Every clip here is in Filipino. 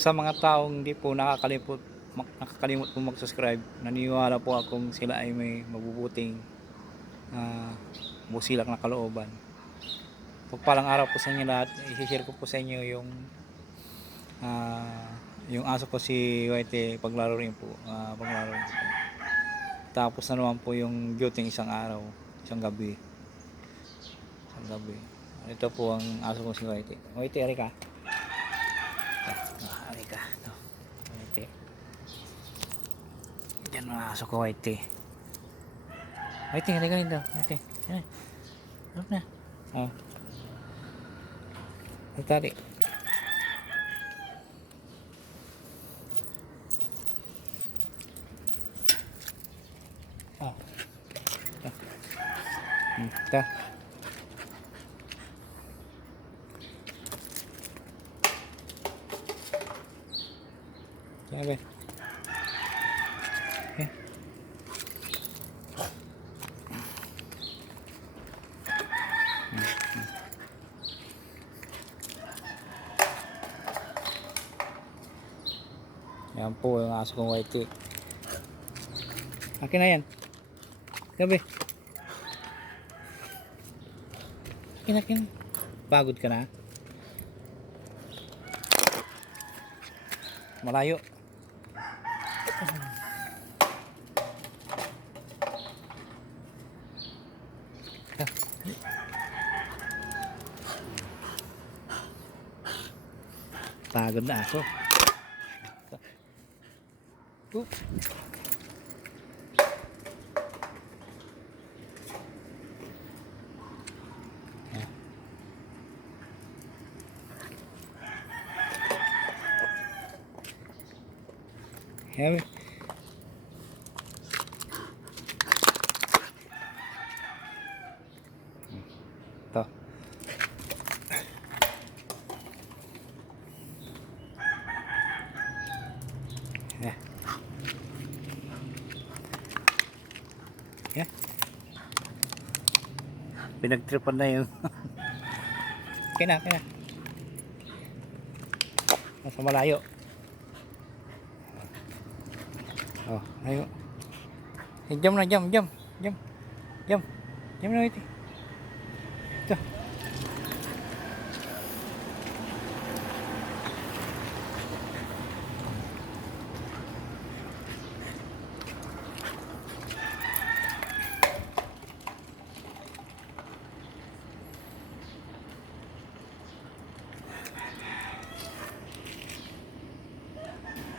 Sa mga taong hindi po nakakalimot po mag-subscribe, naniniwala po akong sila ay may mabubuting uh, busilak na kalooban. Pagpalang araw po sa inyo lahat. I-share ko po sa inyo yung aso ko si Whitey, paglaro rin po, paglaro rin po. Tapos na naman po yung duty isang araw, isang gabi. Ito po ang aso ko si Whitey. Whitey, ari ka. Ari ka. Ito. Whitey. Yan ang aso ko, Whitey. Whitey, ari ka rin daw. Whitey. Yan. Huwag na. Oh. Tali. Oh. Ito. Sabi. Okay. Yan po yung aso kong Whitey. Akin na yan. Gabi. Akin. Pagod ka na? Malayo. Pagod na aso. Heavy. Ito. Yeah. Yeah. Pinagtripan na yun. Kina. Nasa malayo. Oh, ayo. Jump na. Jump na ito. Ito.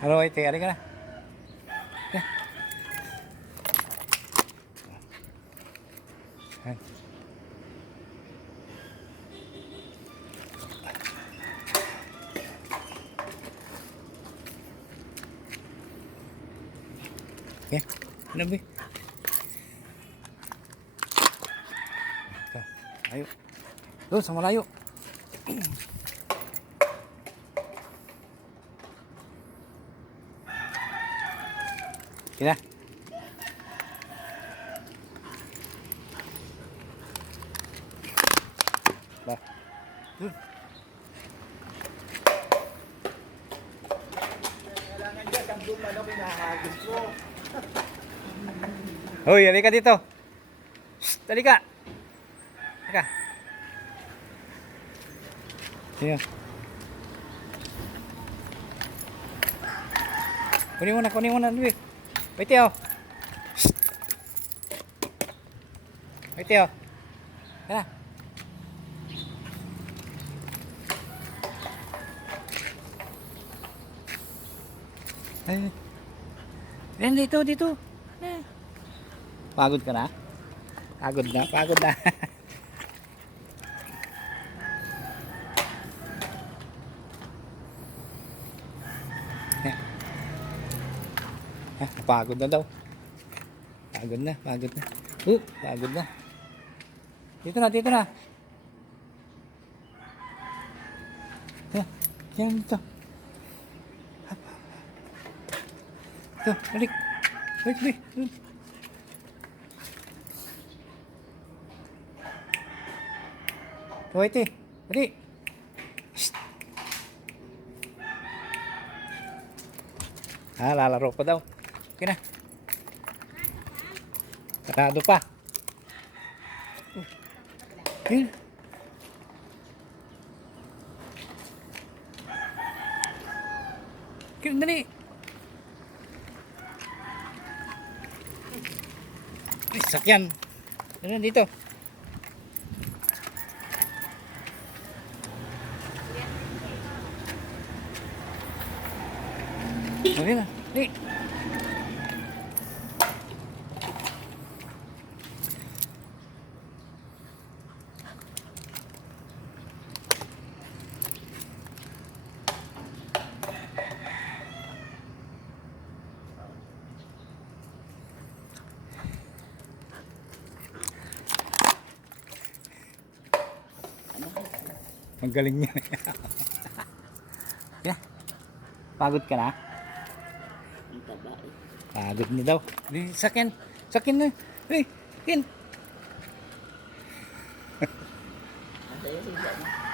Halo, ite, ari ka na. Yeah. Okay. Nabi. Ayo. Doon sa malayo. Kina. Ba. Kailangan dyan, sambung manok hinahagis mo. Hoy, halika dito. Shh, halika. Halika. Sino? Kunin mo na, Luis. Wait, oh. Wait, oh. Tara. Ay. Yan, dito. Pagod ka na? Pagod na. Pagod na daw. Pagod na. Pagod na. Dito na. Yan dito. Ito, balik. Wait. Wait, dali. Lalaro pa daw. Okay na. Sarado pa. Yun. Kaya dali. Ay, sakyan. Ano dito? Okay na. Di. Ang galing niya. Yeah. Pagod ka na? Ang taba eh. Pagod niya daw. Sakin. Sakin na. Hey, kin. Ang daya sila na.